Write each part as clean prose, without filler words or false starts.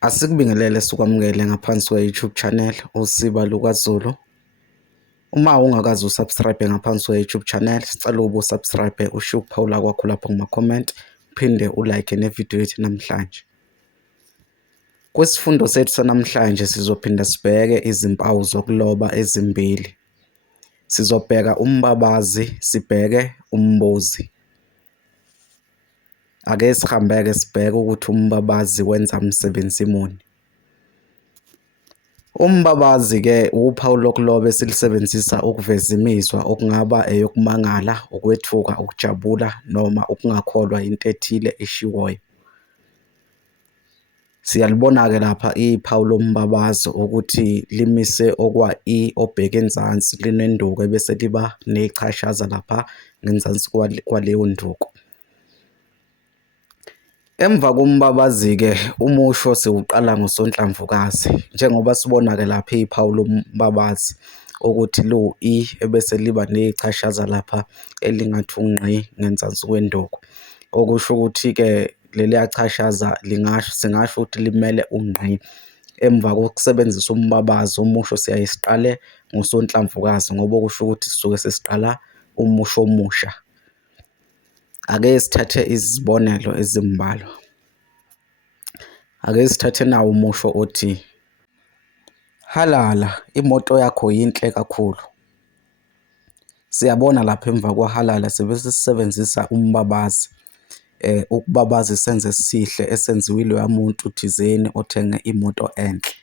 Asikubingelele sikwamukele ngaphansi kwe-YouTube channel uSiba lukwaZulu. Uma ungakaze usubscribe ngaphansi kwe-YouTube channel, sicela ube-subscribe, ushiye ukuphawula kwakho lapho kuma-comment, uphinde ulike nevidiyo yethu namhlanje. Kwisifundo sethu sanamhlanje sizophinda sibheke izimpawu zokuloba ezimbili. Sizobheka umbabazi, sibheke umbuzi. Ake sihambe-ke sibheke ukuthi umbabazi wenza msebenzi muni. Umbabazi-ke uphawu lokuloba esilisebenzisa ukuveza imizwa okungaba eyokumangala, ukwethuka, ukujabula noma ukungakholwa into ethile eshiwoyo. Siyalibona-ke lapha iphawu lombabazi ukuthi limise okwa-I obheke enzansi, linenduku ebese liba nechashaza lapha ngenzansi kwaleyo nduku. Emva kombabazi-ke umusho siwuqala ngosonhlamvukazi, njengoba sibona-ke lapha iphawu lombabazi ukuthi lu-I ebese liba nechashaza lapha elingathi ungqi ngenzansi kwenduku. Okusho ukuthi-ke leliya chashaza singasho ukuthi limele ungqi. Emva kokusebenzisa umbabazi, umusho siyaye siqale ngosonhlamvukazi ngoba okusho ukuthi sisuke sesiqala umusho omusha. Ake sithathe izibonelo ezimbalwa. Ake sithathe nawo umusho othi, halala, imoto yakho yinhle kakhulu. Siyabona lapha emva kwahalala sebese sisebenzisa umbabazi. Ukubabaza isenzo esihle esenziwe iloya muntu thizeni othenge imoto enhle.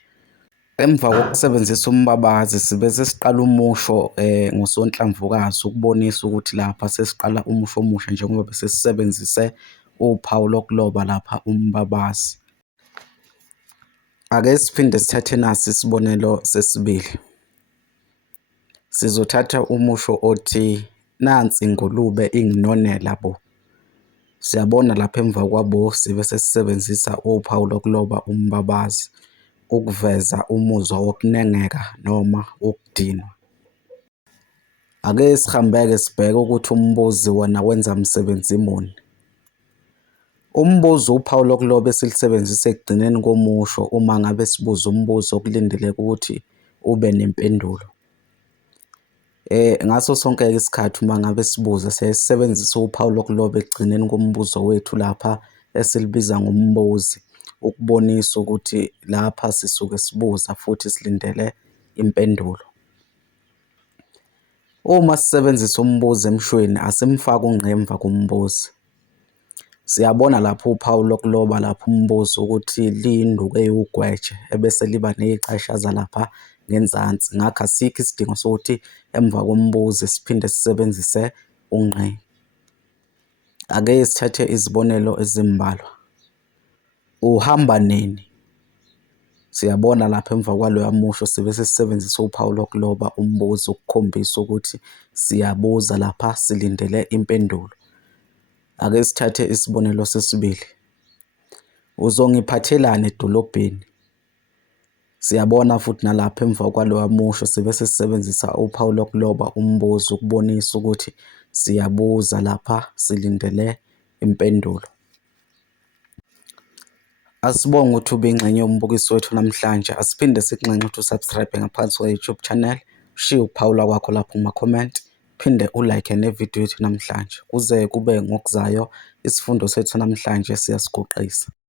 Emva kokusebenzisa umbabazi sibese siqala umusho ngosonhlamvukazi ukubonisa ukuthi lapha sesiqala umusho omusha njengoba bese sisebenzise uphawu lokuloba lapha umbabazi. Ake siphinde sithathe nasi isibonelo sesibili. Sizothatha umusho othi, nansi ingulube inginonela bo. Siyabona lapha emva kwabo sibese sisebenzisa uphawu lokuloba umbabazi ukuveza umuzwa wokunengeka noma ukudinwa. Ake sihambe-ke sibheke ukuthi umbuzi wona wenza msebenzi muni. Umbuzo uphawu lokuloba esilisebenzisa ekugcineni komusho uma ngabe sibuza umbuzo okulindeleke ukuthi ube nempendulo. Ngaso sonke-ke isikhathi uma ngabe sibuza siyasebenzisa uphawu lokuloba ekugcineni kombuzo wethu lapha esilibiza ngombuzi ukubonisa ukuthi lapha sisuke sibuza futhi silindele impendulo. Uma sisebenzisa umbuzo emshweni asimfaki ungqi emva kombuzi. Siyabona lapho uphawu lokuloba lapho umbuzo ukuthi liyinduku ewugweje ebese liba nechashaza lapha ngenzansi. Ngakho asikho isidingo sokuthi emva kombuzo siphinde sisebenzise ungqi. Ake sithathe izibonelo ezimbalwa. Uhamba nini? Siyabona lapha emva kwaloya musho sibese sisebenzisa uphawu lokuloba umbuzo ukukhombisa ukuthi siyabuza lapha silindele impendulo. Ake sithathe isibonelo sesibili. Uzongiphathelani edolobheni? Siyabona futhi nalapha emva kwaloya musho sibese sisebenzisa uphawu lokuloba umbuzo ukubonisa ukuthi siyabuza lapha silindele impendulo. Asibonge ukuthi ube ingxenye yombukiso wethu namhlanje. Asiphinde sikunxenxe ukuthi usubscribe ngaphansi kwe-YouTube channel, ushiye ukuphawula kwakho lapho kuma-comment, phinde ulike nevidiyo yethu namhlanje. Kuze kube ngokuzayo isifundo sethu namhlanje siyasiguqisa.